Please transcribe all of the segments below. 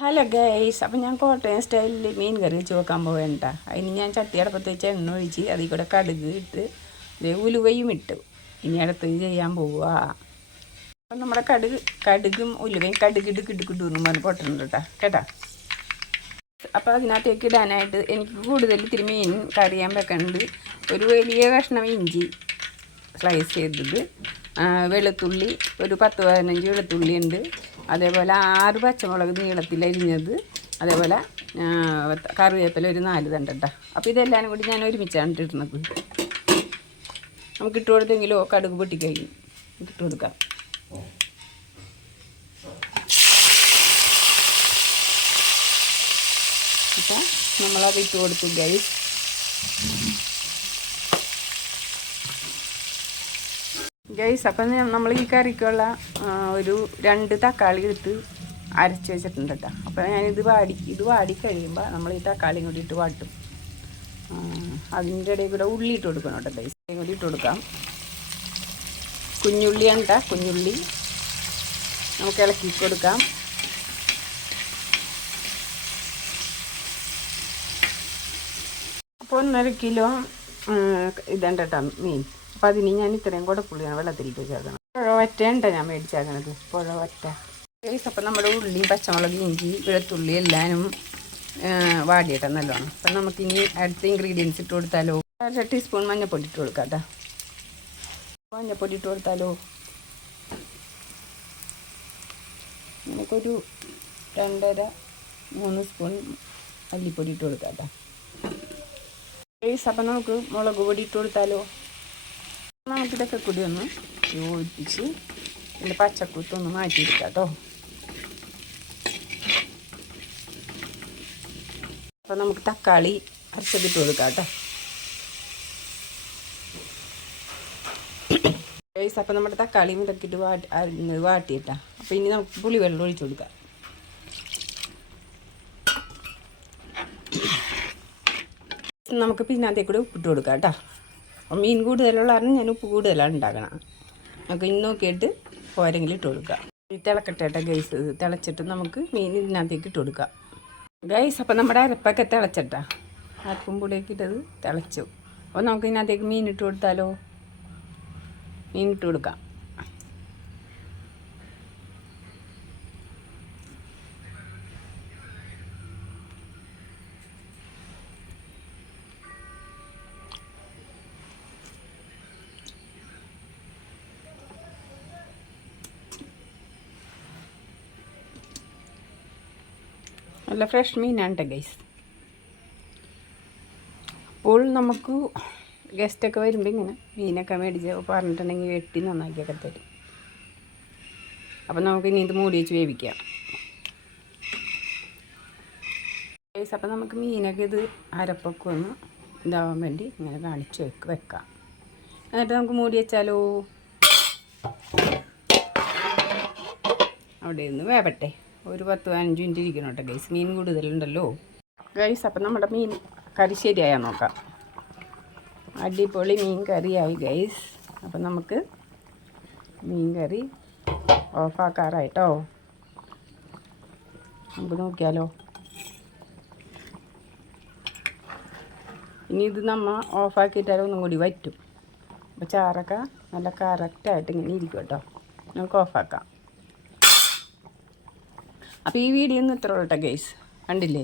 Hello guys അപ്പം ഞാൻ കോട്ടയം സ്റ്റൈലിൽ മീൻ കറി വെച്ച് വെക്കാൻ പോവേണ്ട. അതിന് ഞാൻ ചട്ടി അടപ്പത്ത് വെച്ച് എണ്ണ ഒഴിച്ച് അതിൽ കൂടെ കടുക് ഇട്ട് ഉലുവയും ഇട്ടു. ഇനി അടുത്ത് ചെയ്യാൻ പോവുക അപ്പം നമ്മുടെ കടുക് കടുകും ഉലുവയും കടുക് ഇട്ട് കിടുക്കിട്ടു എന്ന് പറഞ്ഞ് പൊട്ടുന്നുണ്ട് കേട്ടോ? അപ്പോൾ അതിനകത്തേക്ക് ഇടാനായിട്ട് എനിക്ക് കൂടുതൽ ഇത്തിരി മീൻ കറിയാൻ വെക്കുന്നുണ്ട് ഒരു വലിയ കഷ്ണം ഇഞ്ചി സ്ലൈസ് ചെയ്തത്. വെളുത്തുള്ളി ഒരു പത്ത് പതിനഞ്ച് വെളുത്തുള്ളി ഉണ്ട്. അതേപോലെ ആറ് പച്ചമുളക് നീളത്തിൽ അരിഞ്ഞത്. അതേപോലെ കറിവേപ്പില ഒരു നാല് തണ്ട് കേട്ടോ അപ്പോൾ ഇതെല്ലാം കൂടി ഞാൻ ഒരുമിച്ചാണ് ഇട്ടിരുന്നത്. നമുക്ക് ഇട്ട് കൊടുത്തെങ്കിലോ കടുക് പൊട്ടിക്കഴിഞ്ഞു ഇട്ട് കൊടുക്കാം. അപ്പോൾ നമ്മളത് ഇട്ട് കൊടുത്തു ഗൈസ് അപ്പം നമ്മൾ ഈ കറിക്കുള്ള ഒരു രണ്ട് തക്കാളി എടുത്ത് അരച്ച് വെച്ചിട്ടുണ്ട് കേട്ടോ അപ്പോൾ ഞാനിത് വാടി ഇത് വാടി കഴിയുമ്പോൾ നമ്മൾ ഈ തക്കാളിയും കൂടി ഇട്ട് വാട്ടും. അതിന്റെ ഇടയിൽ കൂടെ ഉള്ളി ഇട്ട് കൊടുക്കണം കേട്ടോ ഗൈസ് കൂടി ഇട്ട് കൊടുക്കാം. കുഞ്ഞുള്ളിയാണ് കേട്ടോ കുഞ്ഞുള്ളി. നമുക്ക് ഇളക്കി കൊടുക്കാം. അപ്പോൾ ഒന്നര കിലോ ഇതുണ്ട് കേട്ടോ മീൻ. അപ്പോൾ അതിന് ഞാൻ ഇത്രയും കൂടെ പുള്ളിയാണ് വെള്ളത്തിലിട്ട് ചേർക്കണം പുഴ ഉണ്ട് ഞാൻ മേടിച്ചേക്കണത്. പുഴ വറ്റ. ഗൈസ് അപ്പം നമ്മുടെ ഉള്ളി പച്ചമുളക് ഇഞ്ചി വെളുത്തുള്ളി എല്ലാനും വാടിയിട്ട നല്ലോണം. അപ്പം നമുക്കിനി അടുത്ത ഇൻഗ്രീഡിയൻസ് ഇട്ട് കൊടുത്താലോ? അര ടീസ്പൂൺ മഞ്ഞപ്പൊടി ഇട്ട് കൊടുക്കാം കേട്ടോ മഞ്ഞപ്പൊടി ഇട്ട് കൊടുത്താലോ? നമുക്കൊരു രണ്ടര മൂന്ന് സ്പൂൺ മല്ലിപ്പൊടി ഇട്ട് കൊടുക്കാം കേട്ടോ അപ്പം നമുക്ക് മുളക് പൊടി ഇട്ട് കൊടുത്താലോ? നമുക്കിതൊക്കെ കൂടി ഒന്ന് യോജിപ്പിച്ച് ഇതിന്റെ പച്ചക്കൂത്തൊന്ന് മാറ്റിയെടുക്കാം കേട്ടോ അപ്പം നമുക്ക് തക്കാളി അരച്ചതിട്ട് കൊടുക്കാം കേട്ടോ ഗൈസ് അപ്പം നമ്മുടെ തക്കാളിയും ഇതൊക്കെ ഇട്ട് വാട്ടി വാട്ടിയിട്ടാ. അപ്പം ഇനി നമുക്ക് പുളിവെള്ളം ഒഴിച്ചു കൊടുക്കാം. നമുക്ക് പിന്നെ അതേ കൂടെ ഉപ്പിട്ട് കൊടുക്കാം കേട്ടോ മീൻ കൂടുതലുള്ള കാരണം ഞാൻ ഉപ്പ് കൂടുതലാണ് ഉണ്ടാക്കണം നമുക്ക് ഇന്ന് നോക്കിയിട്ട് പോരെങ്കിലും ഇട്ട് കൊടുക്കാം. തിളക്കട്ടെ ഗൈസ് തിളച്ചിട്ട് നമുക്ക് മീൻ ഇതിനകത്തേക്ക് ഇട്ട് കൊടുക്കാം. ഗൈസ് അപ്പം നമ്മുടെ അരപ്പൊക്കെ തിളച്ചിട്ടാ. അരപ്പും പൊടിയൊക്കെ ഇട്ടത് തിളച്ചു. അപ്പോൾ നമുക്ക് ഇതിനകത്തേക്ക് മീൻ ഇട്ട് കൊടുത്താലോ? മീൻ ഇട്ട് കൊടുക്കാം. നല്ല ഫ്രഷ് മീനാണ് ഗൈസ് അപ്പോൾ നമുക്ക് ഗസ്റ്റൊക്കെ വരുമ്പോൾ ഇങ്ങനെ മീനൊക്കെ മേടിച്ച് പറഞ്ഞിട്ടുണ്ടെങ്കിൽ വെട്ടി നന്നാക്കിയൊക്കെ തരും. അപ്പം നമുക്ക് ഇനി ഇത് മൂടി വെച്ച് വേവിക്കാം. ഗൈസ് അപ്പം നമുക്ക് മീനൊക്കെ ഇത് അരപ്പൊക്കെ ഒന്ന് ഇതാവാൻ വേണ്ടി ഇങ്ങനെ കാണിച്ച് വെക്ക് വെക്കാം. എന്നിട്ട് നമുക്ക് മൂടി വെച്ചാലോ? അവിടെ ഇരുന്ന് വേവട്ടെ. ഒരു പത്ത് പതിനഞ്ച് മിനിറ്റ് ഇരിക്കണം കേട്ടോ ഗൈസ് മീൻ കൂടുതലുണ്ടല്ലോ. ഗൈസ് അപ്പം നമ്മുടെ മീൻ കറി ശരിയായാൽ നോക്കാം. അടിപൊളി മീൻ കറിയായി ഗൈസ് അപ്പം നമുക്ക് മീൻ കറി ഓഫാക്കാറായിട്ടോ? നമുക്ക് നോക്കിയാലോ? ഇനി ഇത് നമ്മൾ ഓഫാക്കിയിട്ടാലും ഒന്നും കൂടി വറ്റും. അപ്പോൾ ചാറൊക്കെ നല്ല കറക്റ്റായിട്ട് ഇങ്ങനെ ഇരിക്കും കേട്ടോ. നമുക്ക് ഓഫാക്കാം. അപ്പോൾ ഈ വീഡിയോ ഒന്ന് ഇത്ര കേട്ടോ ഗൈസ് കണ്ടില്ലേ?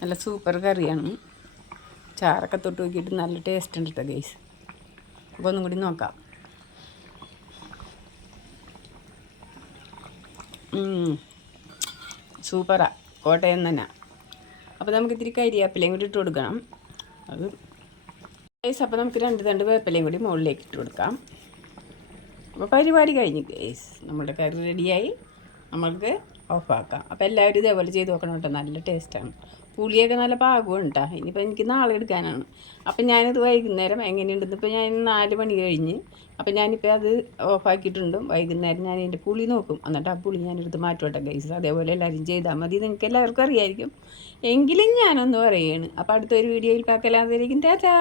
നല്ല സൂപ്പർ കറിയാണ്. ചാറൊക്കെ തൊട്ട് നോക്കിയിട്ട് നല്ല ടേസ്റ്റ് ഉണ്ട് കേട്ടോ ഗൈസ് അപ്പോൾ ഒന്നും കൂടി നോക്കാം. സൂപ്പറാ. കോട്ടയം തന്നെ. അപ്പോൾ നമുക്ക് ഇത്തിരി കരിയാപ്പിലയും കൂടി ഇട്ട് കൊടുക്കണം. അത് ഗൈസ് അപ്പോൾ നമുക്ക് രണ്ട് രണ്ട് വേപ്പിലയും കൂടി മുകളിലേക്ക് ഇട്ട് കൊടുക്കാം. അപ്പോൾ പരിപാടി കഴിഞ്ഞു ഗൈസ് നമ്മുടെ കറി റെഡിയായി നമ്മൾക്ക് ഓഫാക്കാം. അപ്പോൾ എല്ലാവരും ഇതേപോലെ ചെയ്ത് നോക്കണം കേട്ടോ. നല്ല ടേസ്റ്റാണ് പുളിയൊക്കെ നല്ല പാകവും കേട്ടോ ഇനിയിപ്പോൾ എനിക്ക് നാളെ എടുക്കാനാണ്. അപ്പം ഞാനിത് വൈകുന്നേരം എങ്ങനെയുണ്ടെന്ന് ഇപ്പോൾ ഞാൻ നാല് മണി കഴിഞ്ഞ് അപ്പം ഞാനിപ്പോൾ അത് ഓഫാക്കിയിട്ടുണ്ട്. വൈകുന്നേരം ഞാൻ എന്റെ പുളി നോക്കും. എന്നിട്ട് ആ പുളി ഞാനെടുത്ത് മാറ്റോട്ടെ ഗൈസ് അതേപോലെ എല്ലാവരും ചെയ്താൽ മതി നിങ്ങൾക്ക് എല്ലാവർക്കും അറിയായിരിക്കും. എങ്കിലും ഞാനൊന്ന് പറയുകയാണ് അപ്പോൾ അടുത്തൊരു വീഡിയോയിൽ പാക്കലാതിരിക്കും ടാറ്റാ.